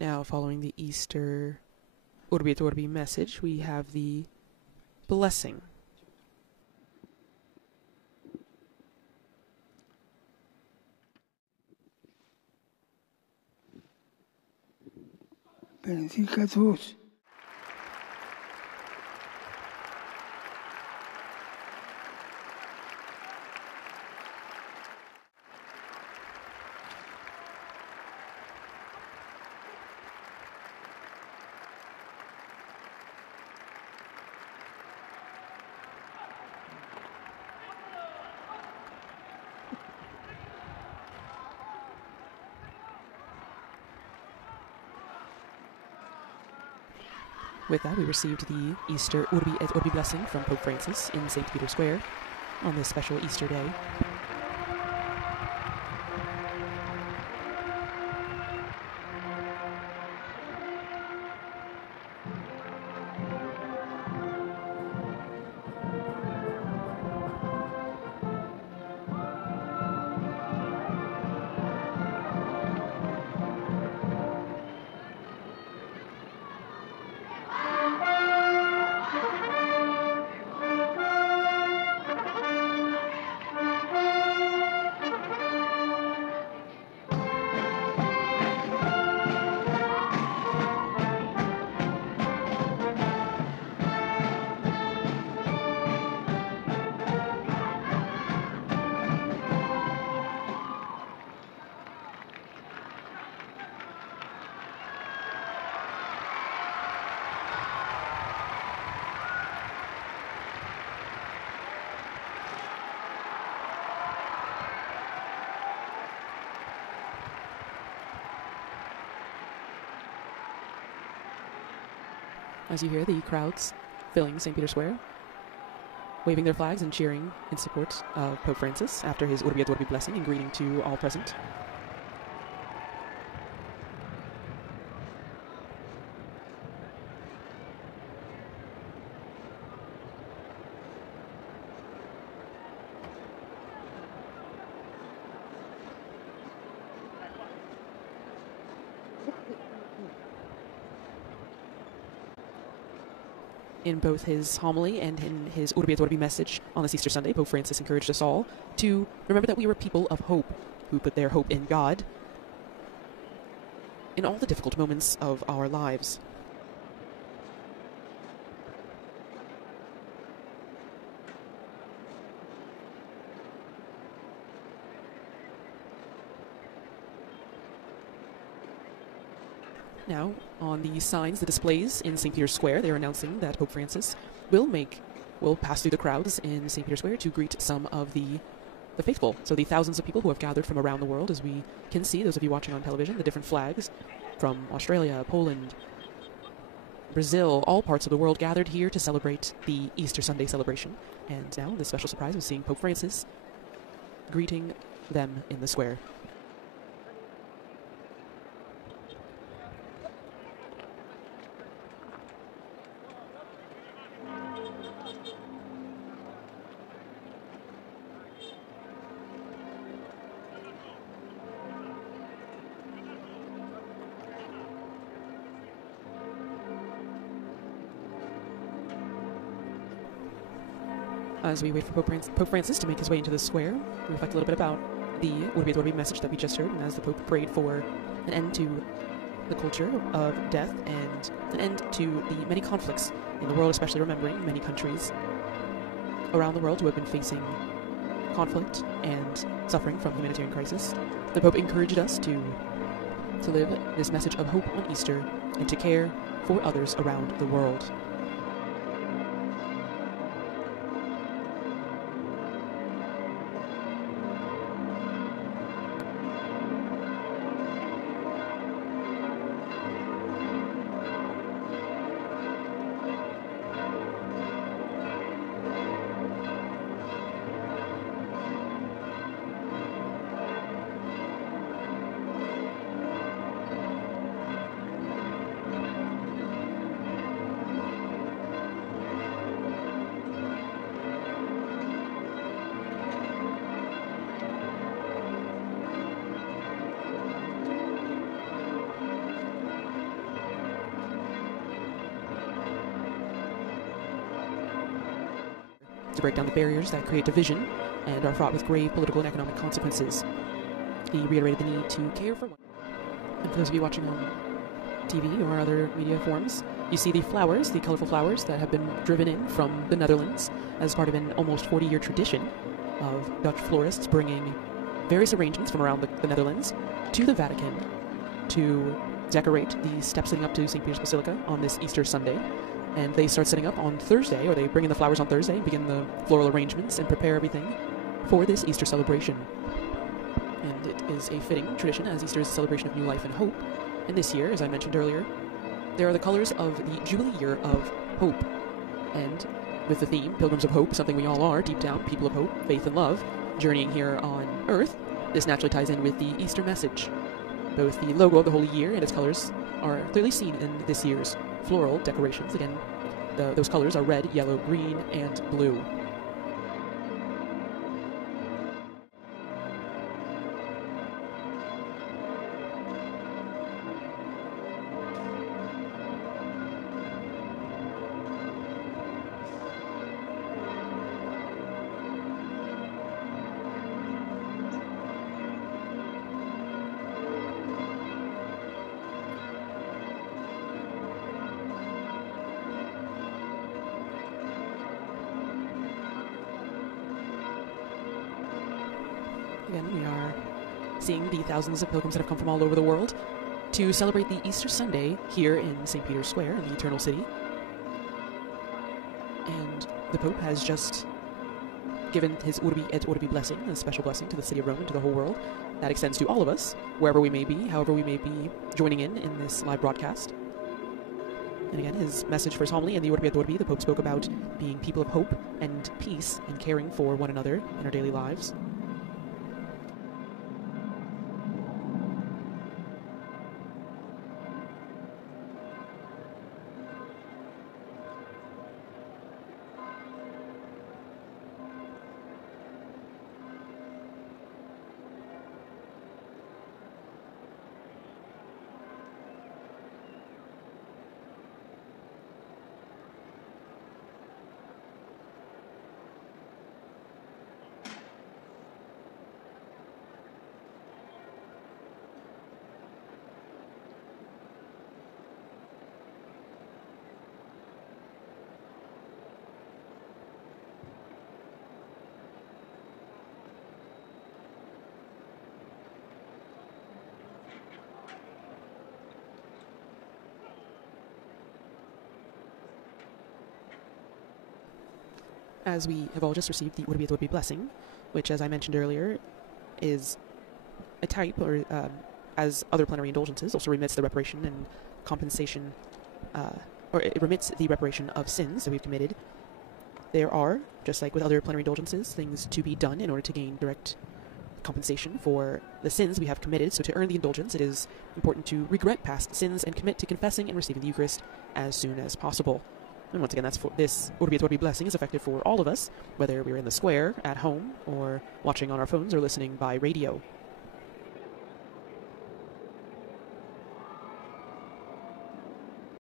Now, following the Easter Urbi et Orbi message, we have the blessing. Benedicatus. With that, we received the Easter Urbi et Orbi blessing from Pope Francis in St. Peter's Square on this special Easter day. As you hear the crowds filling St. Peter's Square, waving their flags and cheering in support of Pope Francis after his Urbi et Orbi blessing and greeting to all present. In both his homily and in his Urbi et Orbi message on this Easter Sunday, Pope Francis encouraged us all to remember that we were people of hope, who put their hope in God in all the difficult moments of our lives. Now, on the signs, the displays in St. Peter's Square, they're announcing that Pope Francis will pass through the crowds in St. Peter's Square to greet some of the faithful. So the thousands of people who have gathered from around the world, as we can see, those of you watching on television, the different flags from Australia, Poland, Brazil, all parts of the world gathered here to celebrate the Easter Sunday celebration. And now, the special surprise of seeing Pope Francis greeting them in the square. As we wait for Pope Francis to make his way into the square, we reflect a little bit about the Urbi et Orbi message that we just heard, and as the Pope prayed for an end to the culture of death and an end to the many conflicts in the world, especially remembering many countries around the world who have been facing conflict and suffering from humanitarian crisis. The Pope encouraged us to live this message of hope on Easter and to care for others around the world. to break down the barriers that create division and are fraught with grave political and economic consequences. He reiterated the need to care for one. And for those of you watching on TV or other media forms, you see the flowers, the colorful flowers that have been driven in from the Netherlands as part of an almost 40-year tradition of Dutch florists bringing various arrangements from around the Netherlands to the Vatican to decorate the steps leading up to St. Peter's Basilica on this Easter Sunday. And they start setting up on Thursday, or they bring in the flowers on Thursday, begin the floral arrangements, and prepare everything for this Easter celebration. And it is a fitting tradition, as Easter is a celebration of new life and hope. And this year, as I mentioned earlier, there are the colors of the Jubilee year of hope. And with the theme, Pilgrims of Hope, something we all are, deep down, people of hope, faith and love, journeying here on Earth, this naturally ties in with the Easter message. Both the logo of the Holy Year and its colors are clearly seen in this year's floral decorations. Again, those colors are red, yellow, green, and blue. Again, we are seeing the thousands of pilgrims that have come from all over the world to celebrate the Easter Sunday here in St. Peter's Square in the Eternal City. And the Pope has just given his Urbi et Orbi blessing, a special blessing to the city of Rome and to the whole world. That extends to all of us, wherever we may be, however we may be joining in this live broadcast. And again, his message for his homily in the Urbi et Orbi, the Pope spoke about being people of hope and peace and caring for one another in our daily lives. As we have all just received the Urbi et Orbi blessing, which, as I mentioned earlier, is a type, or as other plenary indulgences, also remits the reparation and compensation, or it remits the reparation of sins that we've committed. There are, just like with other plenary indulgences, things to be done in order to gain direct compensation for the sins we have committed. So to earn the indulgence, it is important to regret past sins and commit to confessing and receiving the Eucharist as soon as possible. And once again, that's for this Urbi et Orbi blessing is effective for all of us, whether we're in the square, at home, or watching on our phones or listening by radio.